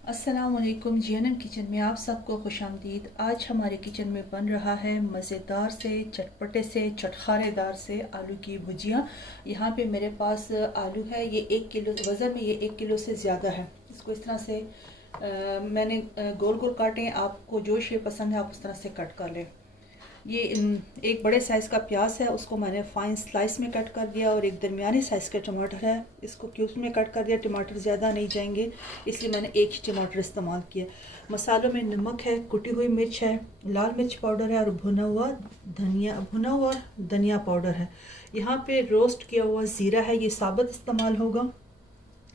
अस्सलाम वालेकुम। GNM kitchen में आप सबको खुशामदीद। आज हमारे किचन में बन रहा है मज़ेदार से चटपटे से चटखारेदार से आलू की भुजिया। यहाँ पे मेरे पास आलू है, ये 1 किलो वज़न में, ये 1 किलो से ज़्यादा है। इसको इस तरह से मैंने गोल गोल काटे। आपको जो शेप पसंद है आप उस तरह से कट कर लें। ये एक बड़े साइज़ का प्याज है, उसको मैंने फाइन स्लाइस में कट कर दिया, और एक दरमियानी साइज़ का टमाटर है, इसको क्यूब्स में कट कर दिया। टमाटर ज़्यादा नहीं जाएंगे इसलिए मैंने एक ही टमाटर इस्तेमाल किया। मसालों में नमक है, कुटी हुई मिर्च है, लाल मिर्च पाउडर है, और भुना हुआ धनिया पाउडर है। यहाँ पे रोस्ट किया हुआ ज़ीरा है, ये साबुत इस्तेमाल होगा।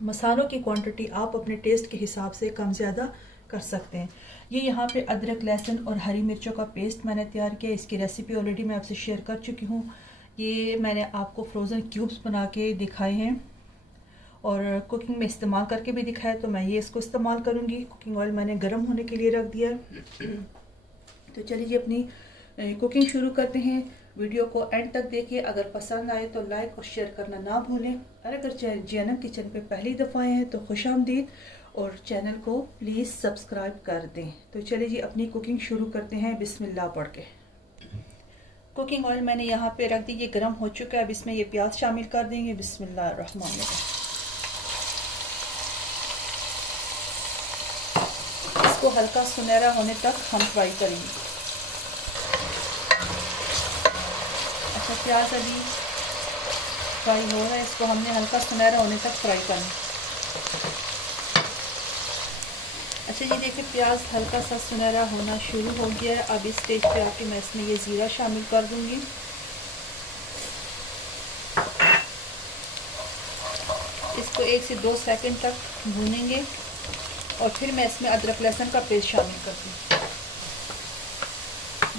मसालों की क्वांटिटी आप अपने टेस्ट के हिसाब से कम ज़्यादा कर सकते हैं। ये यहाँ पे अदरक, लहसुन और हरी मिर्चों का पेस्ट मैंने तैयार किया। इसकी रेसिपी ऑलरेडी मैं आपसे शेयर कर चुकी हूँ। ये मैंने आपको फ्रोज़न क्यूब्स बना के दिखाए हैं और कुकिंग में इस्तेमाल करके भी दिखाया, तो मैं ये इसको इस्तेमाल करूँगी। कुकिंग ऑयल मैंने गर्म होने के लिए रख दिया है। तो चलिए जी, अपनी कुकिंग शुरू करते हैं। वीडियो को एंड तक देखिए। अगर पसंद आए तो लाइक और शेयर करना ना भूलें, और अगर जीएनएम किचन पे पहली दफ़ा आए हैं तो खुशामदीद, और चैनल को प्लीज़ सब्सक्राइब कर दें। तो चलिए जी, अपनी कुकिंग शुरू करते हैं बिस्मिल्लाह पढ़ के। कुकिंग ऑयल मैंने यहाँ पे रख दी, ये गर्म हो चुका है। अब इसमें ये प्याज शामिल कर देंगे। बिस्मिल्लाह रहमान रहीम। इसको हल्का सुनहरा होने तक हम फ्राई करेंगे। अच्छा, प्याज अभी फ्राई हो रहा है, इसको हमने हल्का सुनहरा होने तक फ्राई करना। अच्छा जी, देखिए प्याज हल्का सा सुनहरा होना शुरू हो गया है। अब इस स्टेज पे आके मैं इसमें ये ज़ीरा शामिल कर दूंगी। इसको 1 से 2 सेकंड तक भूनेंगे, और फिर मैं इसमें अदरक लहसुन का पेस्ट शामिल कर दूँ।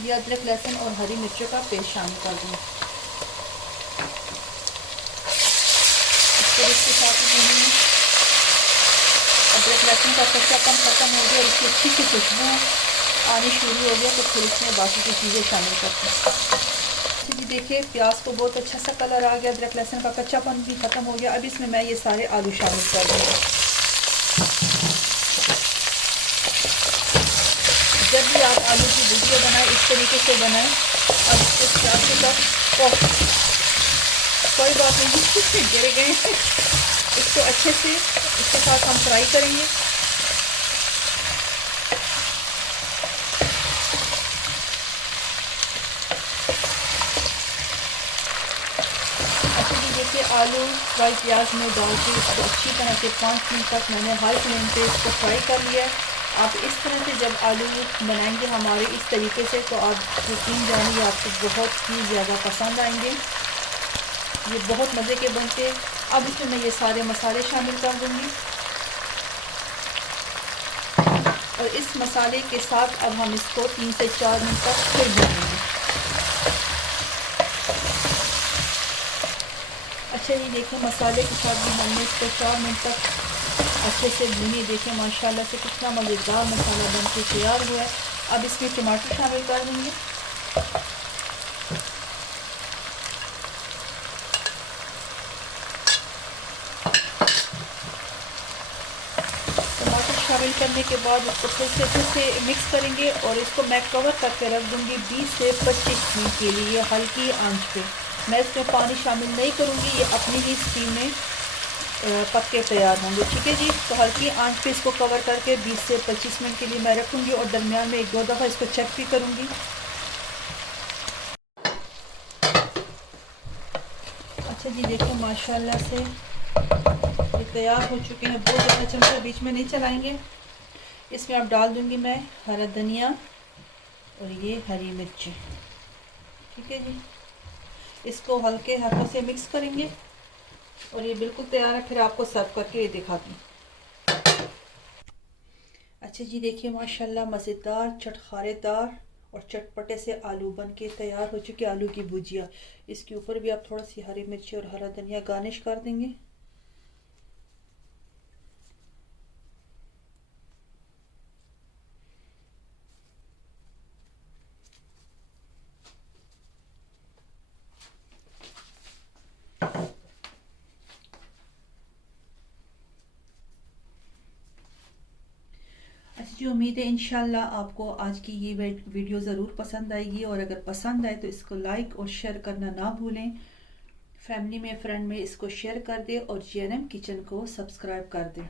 ये अदरक लहसुन और हरी मिर्चों का पेस्ट शामिल कर दूँ। इसको इसके साथ ही भूनेंगे। अदरक लहसुन का कच्चापन ख़त्म हो गया और इसकी अच्छी सी खुशबू आनी शुरू हो गया, तो फिर इसमें बाकी की चीज़ें शामिल करते हैं। जी देखिए, प्याज को बहुत अच्छा सा कलर आ गया, अदरक लहसुन का कच्चापन भी ख़त्म हो गया। अब इसमें मैं ये सारे आलू शामिल कर दूँगी। जब भी आप आलू की भुजिया बनाएं इस तरीके से बनाएं। अब इसके आपके साथ कोई बात नहीं, गिर गए। इसको अच्छे से इसके साथ हम फ्राई करेंगे। अच्छा जी, देखिए आलू फ्राई प्याज में डाल के इसको अच्छी तरह से 5 मिनट तक मैंने हाई फ्लेम पे इसको फ्राई कर लिया है। आप इस तरह से जब आलू बनाएंगे हमारे इस तरीके से, तो आप यकीन जानिए आपको बहुत ही ज़्यादा पसंद आएंगे। ये बहुत मज़े के बनते। अब इसमें मैं ये सारे मसाले शामिल कर दूंगी, और इस मसाले के साथ अब हम इसको 3 से 4 मिनट तक फिर भूनेंगे। अच्छा, ये देखिए मसाले के साथ भी हमने इसको 4 मिनट तक अच्छे से भूनी। देखिए माशाल्लाह से कितना मज़ेदार मसाला बन के तैयार हुआ है। अब इसमें टमाटर शामिल कर देंगे। टमाटर शामिल करने के बाद इसको फिर से अच्छे से मिक्स करेंगे, और इसको मैं कवर करके रख दूँगी 20 से 25 मिनट के लिए हल्की आंच पे। मैं इसमें पानी शामिल नहीं करूँगी, ये अपनी ही स्टीम में पक के तैयार होंगे। ठीक है जी, तो हल्की आंच पे इसको कवर करके 20 से 25 मिनट के लिए मैं रखूँगी, और दरमियान में 1-2 दफ़ा इसको चेक भी करूँगी। अच्छा जी, देखिए माशाल्लाह से ये तैयार हो चुके हैं। बहुत ज़्यादा चमचा बीच में नहीं चलाएंगे। इसमें अब डाल दूँगी मैं हरा धनिया और ये हरी मिर्ची। ठीक है जी, इसको हल्के हाथों से मिक्स करेंगे, और ये बिल्कुल तैयार है। फिर आपको सर्व करके ये दिखाती हूँ। अच्छा जी, देखिए माशाल्लाह मज़ेदार चटखारेदार और चटपटे से आलू बन के तैयार हो चुके। आलू की भुजिया, इसके ऊपर भी आप थोड़ा सी हरी मिर्ची और हरा धनिया गार्निश कर देंगे। अच्छा जी, उम्मीद है इंशाल्लाह आपको आज की ये वीडियो ज़रूर पसंद आएगी, और अगर पसंद आए तो इसको लाइक और शेयर करना ना भूलें। फैमिली में, फ्रेंड में इसको शेयर कर दें और JNM किचन को सब्सक्राइब कर दें।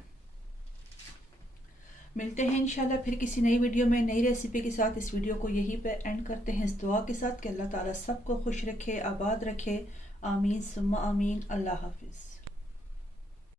मिलते हैं इंशाल्लाह फिर किसी नई वीडियो में नई रेसिपी के साथ। इस वीडियो को यहीं पे एंड करते हैं इस दुआ के साथ कि अल्लाह ताला सबको खुश रखे, आबाद रखे। आमीन सुम्मा आमीन। अल्लाह हाफिज़।